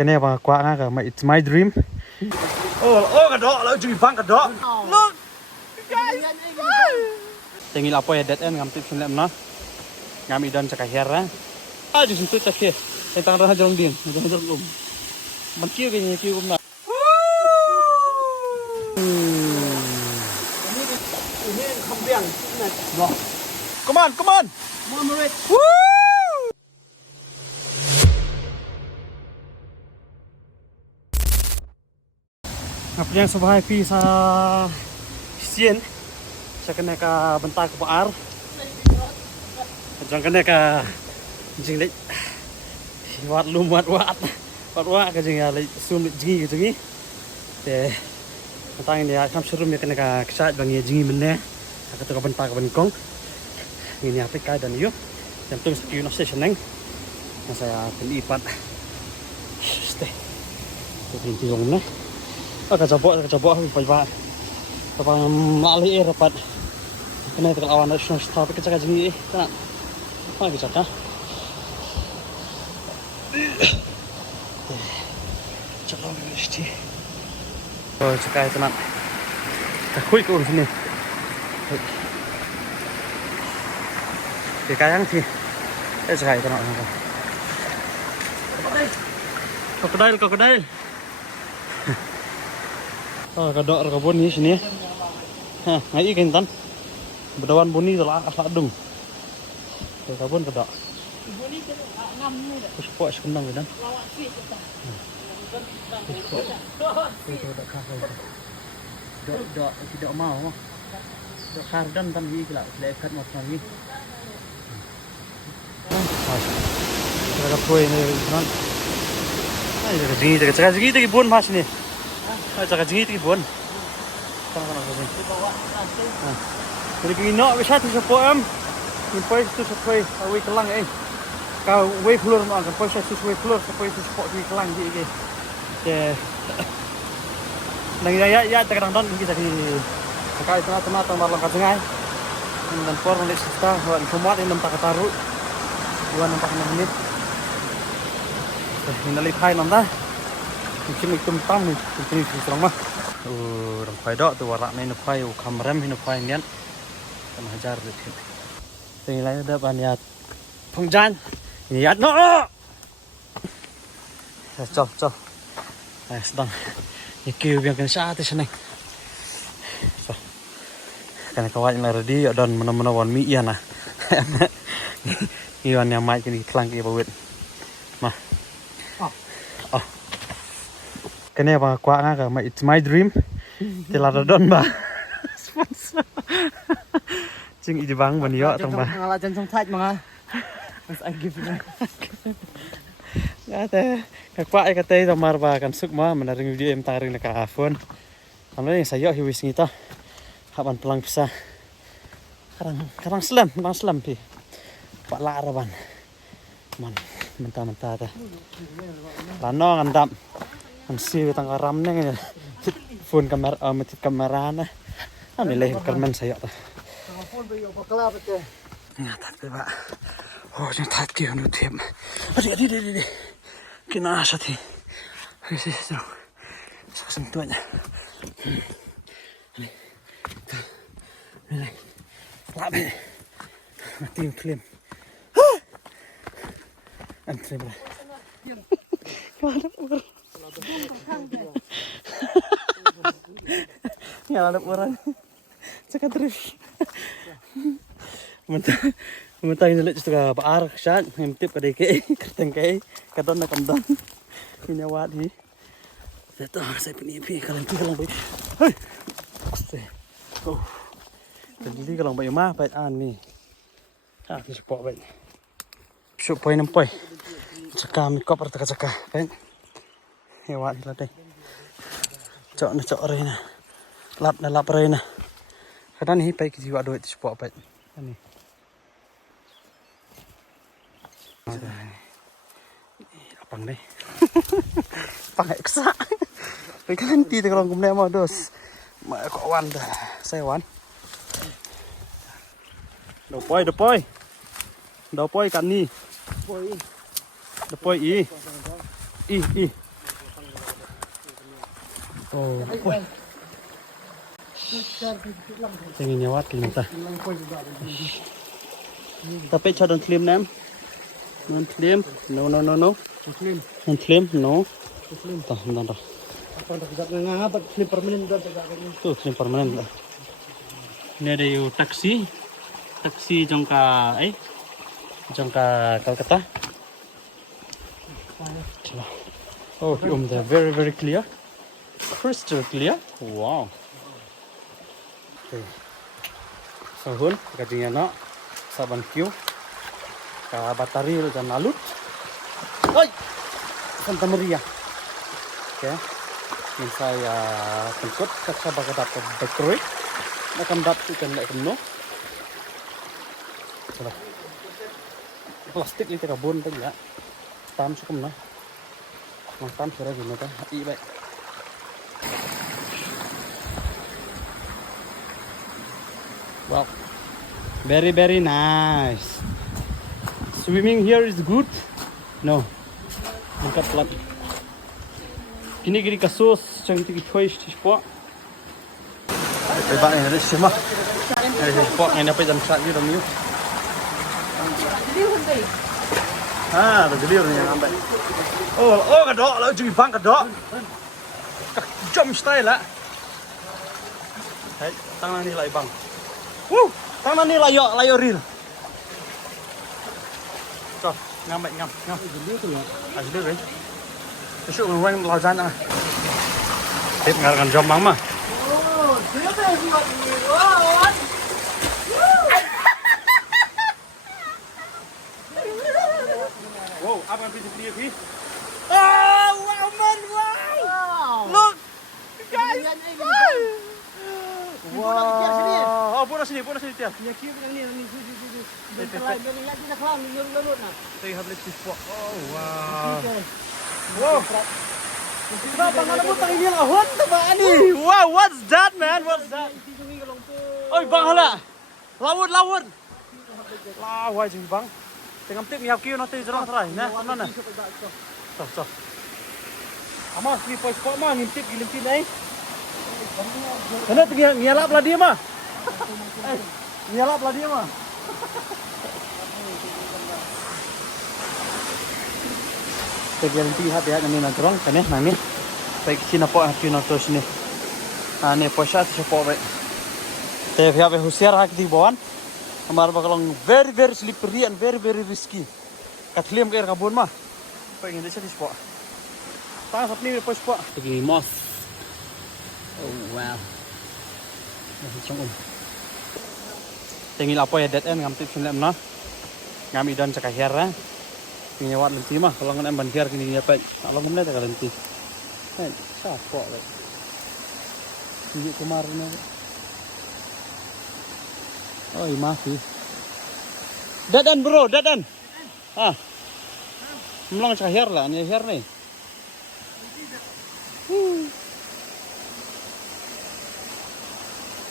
cái này mà quá ngã cả mày it's my dream cái đó là chừng phăng cái đó look guys tình yêu apa ya dead end ngam tip film nó ngam idan cakap hera aja sentuh cakap tentang rasa jorong din jorong lum mencium kayaknya cium nak ini kambing nah come on Muhammad apa yang sebagai visa sien saya kena ke bentar ke Pak Ar jangan kena ke jing lek wat lumat wat ke jing ya lek sum jingi jingi te tentang ini kam surum ya kena ke sat bangi jingi menne aku tu ke bentar ke Bengkong ini apa kai dan yo jam tu skill no session neng saya pelipat stay jadi tiung nah Kacabok apa apa malih rapat kena tegal awan nasional tapi kecak jingi tak apa kecak Celong mesti oh cekai tenan takui ke sini kayang sih cekai tenan krokodil kadok kebun ni sini. Ngai ikan tan. Bedawan buni telah asal dung. Kebun kadok. Buni tu ngam ni dah. Puspo sekendang kan. Lawak sih kita. Dok kafe. Dok tidak mau. Dok kardan tan ni kelak lekat macam ni. Kita koi ni kan. Ai jadi kita kebun mas ni. Cakap jingi tu kebun. Kana kebun. Jadi kini nak bisa tu support Impoi tu support away kelang Kau way floor mak kan poi tu way floor support tu support di kelang je. Okay. Nang ya terkadang kita di sekali tengah tambah langkah tengah. Dan por nak sista wan kumat ini nampak taruh. 2 menit. Ini lipai nampak. Mungkin itu tam ni ini serang mah. Rampai dok tu warak ni nampai kameram ni nampai nian. Kan hajar tu. Ini lain ada banyak pengjan. Ini ad no. Cok. Sedang. Ini kau yang kena saat sana. So. Kan kawan yang ready dan mana-mana wan mi ian ah. Iwan yang mai kini kelang ke bawit. Mah. Cái này mà quá ngã cả mày it's my dream thì là đòn bà sponsor chừng ít vắng bẩn nhọ trong bà là chân trong thạch mà anh give you ya teh cái teh tomar bà kan suk mah menaring video em taring nak iPhone ambil yang saya hiwis ngita haban pelang pisah karang selam pi pak laraban man mentah teh lano ngandam siu tang ram neng phone kamera mati kamera na ani leh kermen saya ta phone bây giờ bakla bete ngata te ba oh ni tat ki nu tem adi kina asati sih sentuhnya ini lama mati film antri bro Ya ada orang cakap terus mentah ini lihat juga Pak Ar sat ngintip ke deke kerteng kai kadon nak kamdan ini awat ni betul saya penipi kalau baik hei oh jadi kalau baik mah baik an ni tu support baik support nampai cakap mi koper cakap baik awat ni latih cok rena lap rena kadang ni baik jiwa duit support baik ni apang deh pakai eksak ganti kalau kemudian mau dos kok wan dah saya wan đopoi kan ni đopoi i Oh, ôi. Tingin niya wat kini ta. Tapi cho don't claim nam. Don't claim. No. Muslim. Don't claim. No. Muslim. Tah, bentar. Apa nak kita ngangap Muslim permanen dah tegak ini. Tuh, claim permanen lah. Ini ada yung taksi. Taksi jangka Calcutta. Coba. Oh, they're very very clear. Crystal clear. Wow. Okay. Sahun kadinya nak saban kiu. Ka batari dan lalut. Oi. Santa Maria. Okay. Ini saya tengkut kaksa baga dapat bakery. Nakam dapat ikan lek no. Coba. Plastik ni terabun tadi ya. Tam cukup nah. Tam sudah gini kan. I baik. Wow, very very nice. Swimming here is good. No, angkat pelat. Kini kasus macam tu kita ispo. Lepas ni ada semua. Ispo yang dapat jam saat ni dah miu. Ada delir ni yang ambil. Oh kedok, lalu jadi bang kedok. Jump style lah. Hai, tangan ni lagi bang. Tangan ni layo real. So, ngam. Delir tu ya. Delir ni. Besok orang lautan ah. Tip ngarang jom bang mah. Oh, dia tu buat ni. Wow. Wow, apa yang bisa clear ni? Oh, wow man, wow. Look, guys. Wow. Oh, pun sini tiap. Ya kira yang ni. Selain lagi nak kelam lurut nak. Saya habis sipok. Oh, wow. Wow. Kenapa mana putang ini lawan tu bang ni? Wow, what's that man? What's that? Oh, bang hala. Laut. Wah, jeng bang. Tengam tip miap kiu nanti jerang terai, nah, mana? So. Amas ni poi spot mah ngintip gilintin ai. Kena tinggal nyalap lah dia mah. Nyalap lah dia mah. Terganti hati ya kami nak terong kan ya nami. Baik Cina po hati nak terus ni. Ni posat siapa baik. Tapi ya behusiar hak di bawah. Hamaरा बगलों very very slippery and very very risky. Katliam ke air kabun mah. Pengen dia sih spot. Tang sapni ni spot. Pergi moss. Oh wow. Masih cungum. Tengil apa ya dead end ngam tip sini mana? Ngam idan cakahir lah. Ini wat lenti mah. Kalau ngam bandiar kini apa? Kalau ngam ni tak lenti. Siapa lagi? Ini kemarin ni. Oh, masih. Dadan bro, dadan. Melang cahir lah, ni cahir ni.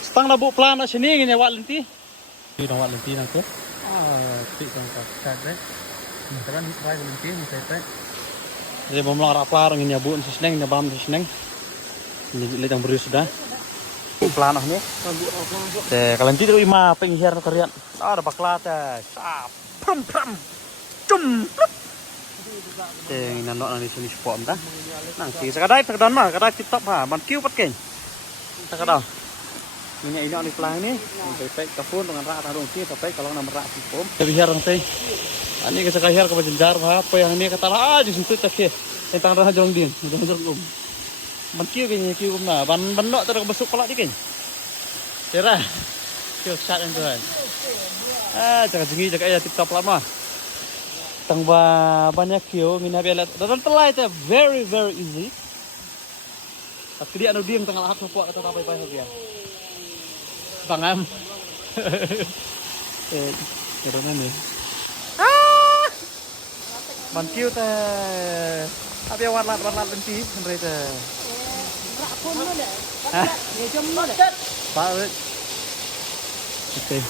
Setang dah buat plan nak sini ni awak lenti. Ni awak lenti nak tu. Tik tangkap kat deh. Sekarang ni try lenti ni saya try. Jadi melang raplar ngin nyabut seneng nyabam seneng. Ni letang beru sudah. Plan ni. Kalau nanti tu ima penghir nak kerian. Ada bakla teh. Sap. Pram. Cum. Ini nak ni sini spot dah. Nang si sekadai terkedan mah, kadai tip top ha. Man kiu pat keng. Terkedan. Ini ni plan ni. Sampai kafun dengan rak tarung sini sampai kalau nak merak sipom. Terhir nanti. Ani ke sekahir ke bajenjar apa yang ni kata lah di situ tak ke. Tentang dah jong din, jong. Man kiu na. Ban nok terus besuk pelak dikeng. Kira. Kiu shot and go. Jaga tinggi jaga ya tip top lama. Tangba banyak kiu ngina belat. Dan telai tu very very easy. Tapi dia anu diam tengah lahat puak kata apa apa dia. Bangam. Kira ni. Man kiu teh. Apa warlat lenti mereka. Pun mana? Dia jom mana? Pak. Okey.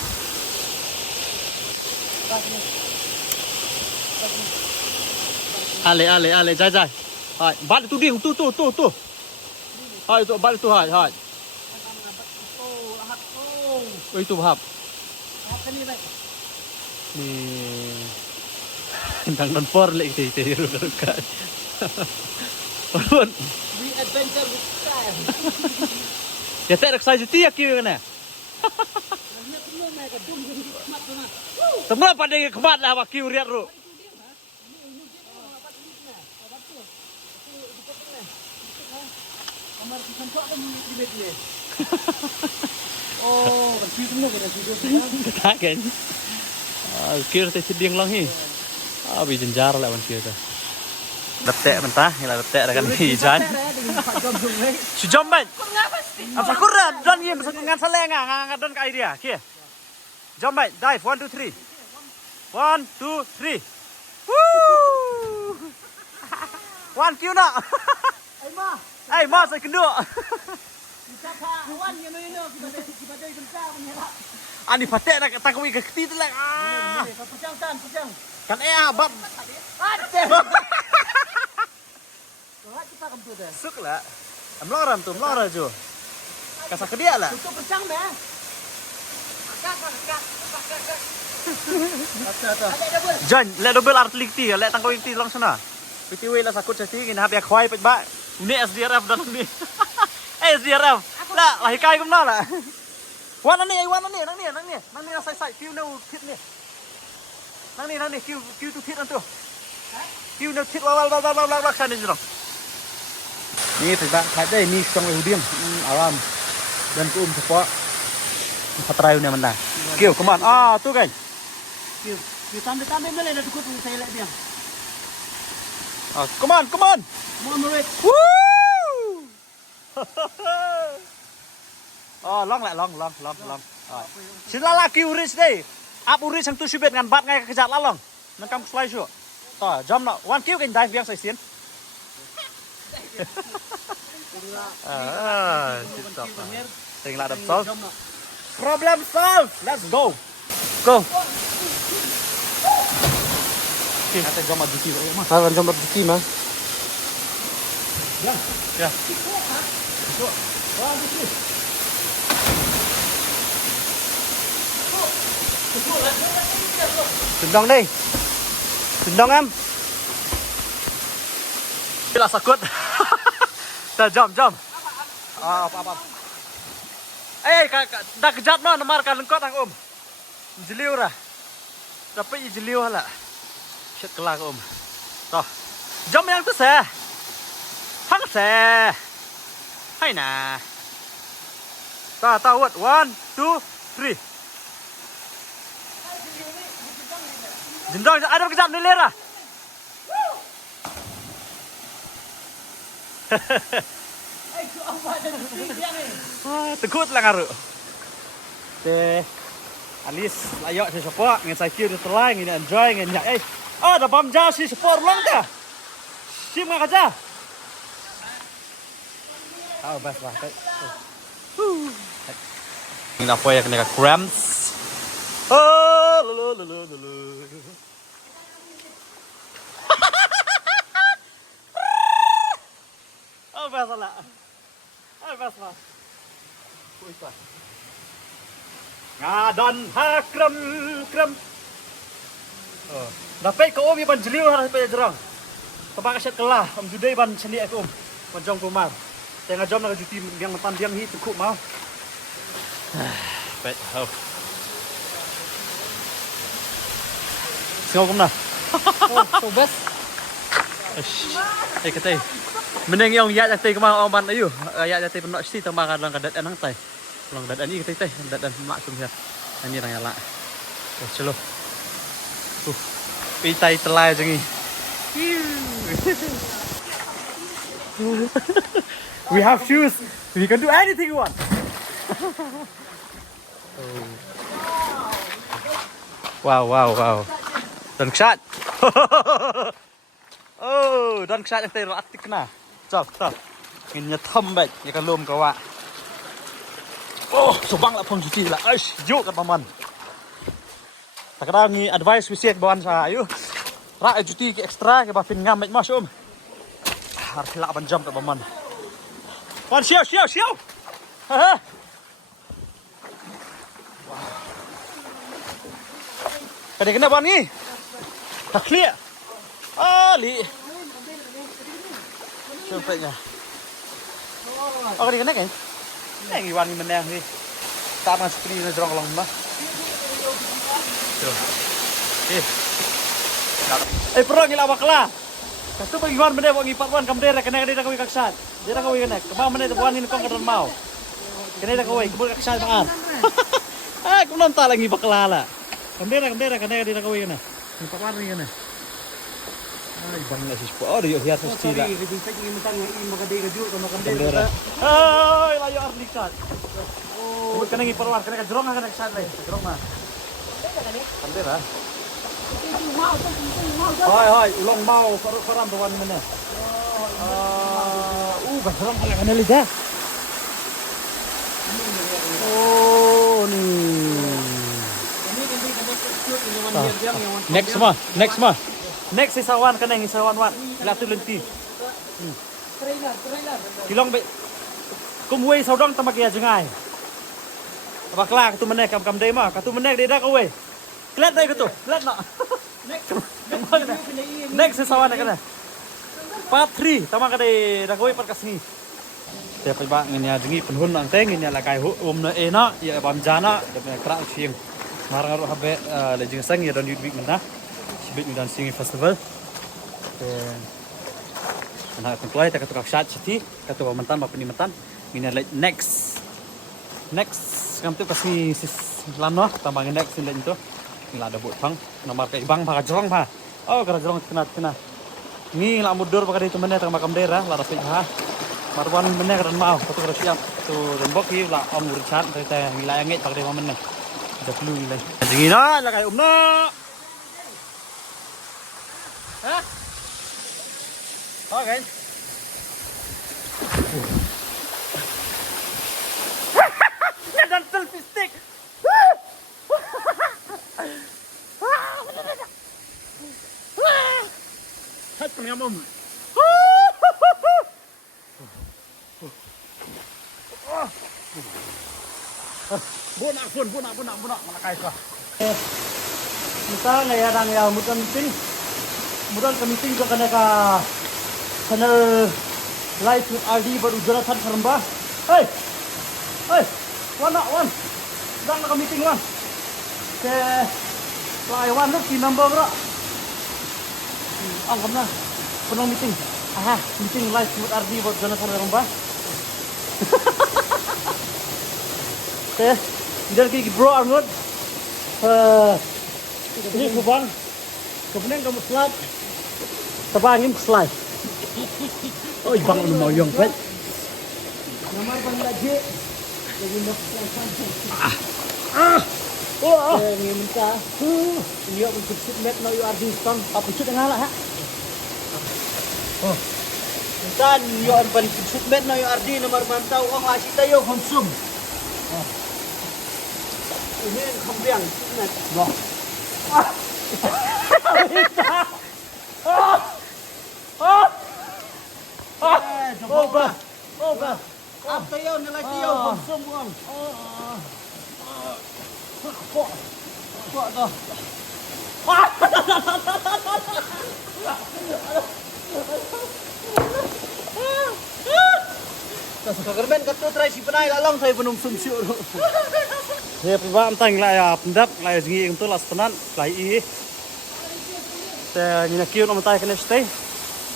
Ale, jai. Hai, bat tu dia, tu. Hai tu balik tu hai. Oh, lahat. Oh. Oh itu bahap. Lahat ni baik. Ni. Tentang non for lek teh ruka. Pun. We adventure with style. Ya tak nak saja tiak kiu kana. Dia perlu naik ke dum jadi kemat tu nah. Semua pada kemat lah wak kiu riat ru. Kamar kisan tok kan di bed ni. Oh, bersih semua kena tidur sekarang. Tak kan. Kiu teh seding lang hi. Bi jenjar lah wan kiu tu. Detek mentah, ila detek dah kan hijan. Sejam ban. Apa kurang? Don ye besar dengan saleng ah, don ka idea. Okey. Jump ban, dive 1 2 3. 1 2 3. Woo! 1 kiu nak. Ai ma sai kenduk. Ani patek nak takui ke keti tu lah. Pejang. Kan bab. Kita komputer. Suk lah. Melorang jo. Kasar ke dia lah. Tutup pejang dah. Jan, let double artillery ti, let tangkau ti lang sana. PTW lah sakut seti kena hab ya khwai pek ba. Ni SDRF dan ni. SDRF. Lah, lahi kai kum na lah. Wan ni, nang ni. Nang ni sai kiu no thit ni. Nang ni kiu tu thit antu. Kiu no thit wal sana ni dong. Ni thầy bạn thái đây ni trong cái điên aram dan ku support patrai ni mana kiu come on tu kan Kiu tambah boleh dah tukut saya lek dia. come on Mau merit. Woo! Long lại long. Xin la kiu rich đây. Ap uri sang tu sibet ngan bat ngai kejat la long. Nang kam slide shu. To jam nak one kiu kan dive biang sai sien. Stop. Thing like solve. Problem solved. Let's go. Kita jom duty mah. Kalau jam berduki mah. Ya. Sendong đây. Sendong em. Bila sakut. Jom. Apa. Dah kejap no nomor kan lengkot ang Jeliu dah. Dapat jeliu hala. Shit kelak Toh. Jom yang tu saya. Hang saya. Hai na. Tawat 1 2 3. Jendong ada kejap ni lera. Tekut lah ngaru. Alis layok si support ngan saya tu terlain ngan enjoy ngan nyak. Dah bam jauh si support ulang dah. Sim ngak aja. Bas lah. Ini apa ya kena cramps. Bas lah. Ngadan ha krem. Dapat kau mi ban jeliu harus pe jerang. Tabak asyat kelah judai ban seni aku Majong kumar. Tengah jom nak cuti yang tan diam hi tukuk mau. Bet ho. Singau kum na. Oh, bas. Katay. Meneng yang ya jatay kemang ban ayu. Ya jatay penok si tambah kadang kadat anang tay. Long dadan ni katay dadan mak sum ya. Ani rang yala. Chalo. Pi tay telai jengi. We have shoes. We can do anything we want. Wow. Dan shot. Dan shot yang tay ratik na. Chop. Ngin nya tham bai, nya kan lom ka wa. Subang la phong juti la. Yuk kat paman. Takra ngi advice wiset bawan sa ayu. Ra juti ki extra ke ba fin ngam bai masum. Har khila ban jam kat paman. Wan siêu siêu siêu. Ha. Cái này bọn nghi. Thật clear. Lì. Chưa phải nhỉ. Cái này. Này ngi wan mình đang đi. Ta mà screen nó rong lòng đó. Perang gila bakla. Katu bagi wan benda bagi patwan kamdera kena dia kawin kaksan. Dia kawin kena. Kemau benda wan ini kong kadon mau. Kena dia kawin kebul kaksan pangan. Aku nonton lagi bakla lah. Kamdera kena dia kawin kena. Ni patwan ni kena. Bang lah sispo. Dia hias sila. Kamdera. Layu arlikat. Kena ngi patwan kena jerong kena kaksan lagi. Jerong mah. Kamdera. Hai, ulang mau koram tuan mana? Koram kalau kena lihat. Oh ni. Next mah. Next isawan kena isawan wan. Latu lenti. Kilong be. Kumway saudang tamak ya jengai. Bakla tu mana kam dai mah. Katu mana dia dah kawai. Kelat dai katu. Kelat nak. Next sawan kena. Part 3 tama ka dai dah kawai part kasni. Dia pai ba ngin ya jengi penhun ang teng ngin ya la kai na ena ya bam jana da kra siang. Marang ro habe le jing sang ya don week mana. Sibit dan singing festival. Nah, pengklai tak katu kaksat citi, katu mantan bapa ni mantan. Ngin ya next kam tu kasni sis lano tambang next ni itu. Ngila ada buat bang, nomor kayak bang pakai jerong pa. Oh kalau jerong kena. Ni lah mudur pakai itu mana tengah makam daerah, lah rasanya ha. Marwan mana keren mau, foto keren siap. Tu rembok ni lah om urchat, kita ngila yang pakai itu mana. Dah perlu ngila. Jadi na, lah kayak umna. Hah? Okay. Dan selfie stick. Hết con em ôm. Buat nak mana kaya kah? Kita ngayadang ya mudan meeting ke kena ka channel live with RD baru Jonathan Karamba. Hey, wan, dah nak meeting wan. Ke wan tu si number berapa? Ang kamna, punong meeting. Meeting live with RD buat Jonathan Karamba. Okay, dia lagi bro Arnold. Ini kubang. Kemudian kamu slide. Tabangin slide. Oh, bang lu mau yang pet. Nomor bang lagi. Lagi nak slide. Ini minta. Iya untuk submit no you are doing strong. Apa shoot dengan lah ha? Oh. Minta you are balik submit no you are di nomor mantau. Oh, asyik tayo konsum. Ini kembiang submit. Wah. Oba. Apa yun nilai tiyo konsum uang. Kok to. Tas kagerben katu try si penai lalong saya benung sumsyur. Ya piba amtang la ya pendap la jingi untuk las tenan la I. Te ngina kiu no matai kene stay.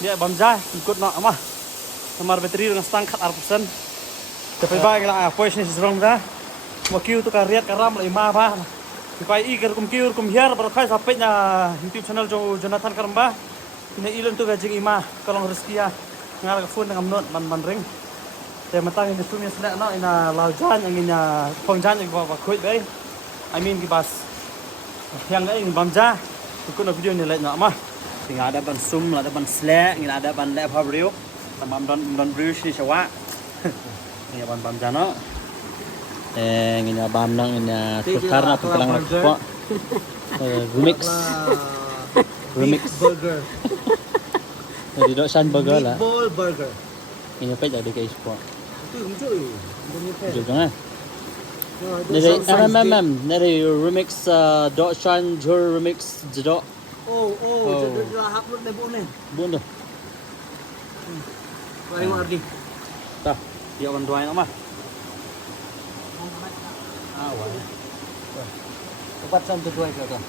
Dia bamja ikut nak amah. Nomor bateri dengan stang kat 100%. Te piba ngila voice ni serong dah. Mau kiu tu kariat karam la ima ba. Pipa I kum kiu kum hiar berkai sampai na YouTube channel jo Jonathan Karamba. Ina ilon tu gajing ima kolong rezeki ya. Ngar ka phone dengan not man ring. Te matang ini tu misalnya no ina laujan yang ina pengjan yang bawa kuit bay. I mean kibas yang ini bamja ikut video ni lain nak mah. Tinggal ada ban sum, ada ban slack, ina ada ban lep habrio. Tamam don brush ni syawa. Ini ban bamja no. Ina bam nang ina karena pengkelang nak remix burger. Jadi dok san burger lah. Meatball burger. Ini apa jadi guys po. Được rồi. Này đây này đây remix dot shine your remix dot hap lu deh bu nih. buồn rồi. Ayo Ardi. Ta, dia on doain ama. Awal. Cepat sampai dua itu tuh.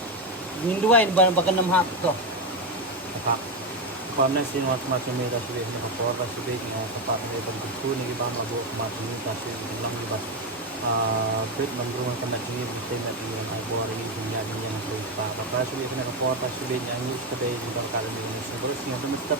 Minduain barang bakan 6 hap tuh. Pak. Kalau nak sih macam ni dah sudah ni kapor dah sudah ni tempat ni berbuku ni bang mabuk macam ni dah sudah dalam ni bas. Brit memberungan kena ni mesti nak ni yang buat ini punya ni yang sudah. Apa sudah ni kapor dah sudah ni ini sudah di dalam kali ni sebab siapa tu mesti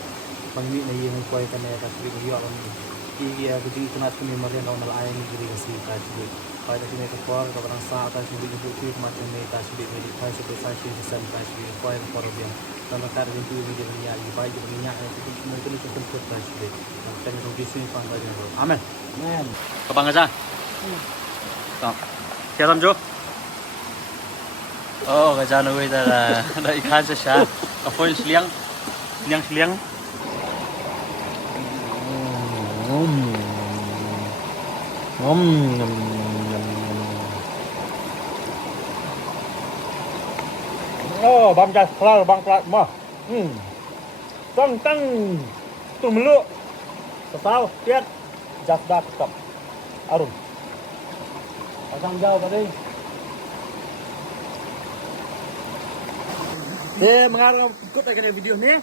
pangmi ni yang kuai kena dah sudah dia alam ni. Iya kucing itu nak kami mari nak malah ayam ni kasi dah sudah. Pada sini kapor kalau orang sah dah sudah dibuat macam ni dah sudah jadi pada sebesar sih sen dah sudah kuai kapor dia. Kalau kar itu video ni ya, baik juga minyak itu mungkin itu cukup terus. Dan itu bisa dipanggil juga. Amin. Men. Kapang aja. Tak. Siapa Jo? Oh, kerja nu itu dah ikan sesat. Apa seliang? Seliang. Oh, bang jas kelar bang plat mah. Tang tu meluk. Kesal, tiat. Jas dah tetap. Arun. Pasang jauh tadi. Mengarang ikut lagi video ni.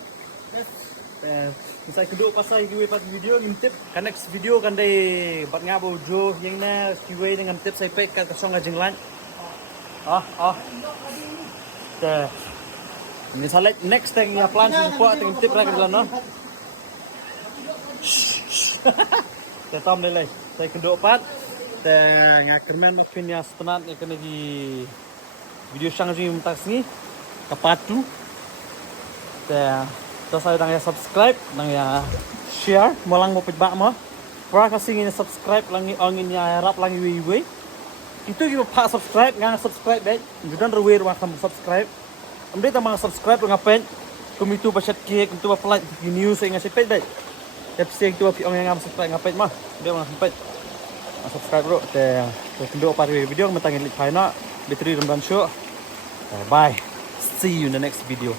Saya kedua pasal giveaway part video ngintip kan next video kan day bat ngabo jo yang na giveaway dengan tip saya pek ka kasong ngajeng lan. Ini salah next time ya plan sing kuat dengan tip ra kan no. Saya tam lelai. Saya kedua part ngakerman opinion setenat yang kena di video sang jing tak sini kapatu. Terus saya nang ya subscribe, nang ya share, malang mo pidba mo. Para kasi ngin subscribe lang angin ya harap lang iwi. Itu kita pa subscribe, ngang subscribe deh. Judan rewir wakam subscribe. Amde ta mga subscribe ngapen. Kumitu ba chat kick, kumitu ba like news nga si ped deh. Tapi itu api orang yang subscribe ngapen mah. Dia mga sempet. Subscribe bro. Kendo pa video matangin lik na. Betri remban show. Bye. See you in the next video.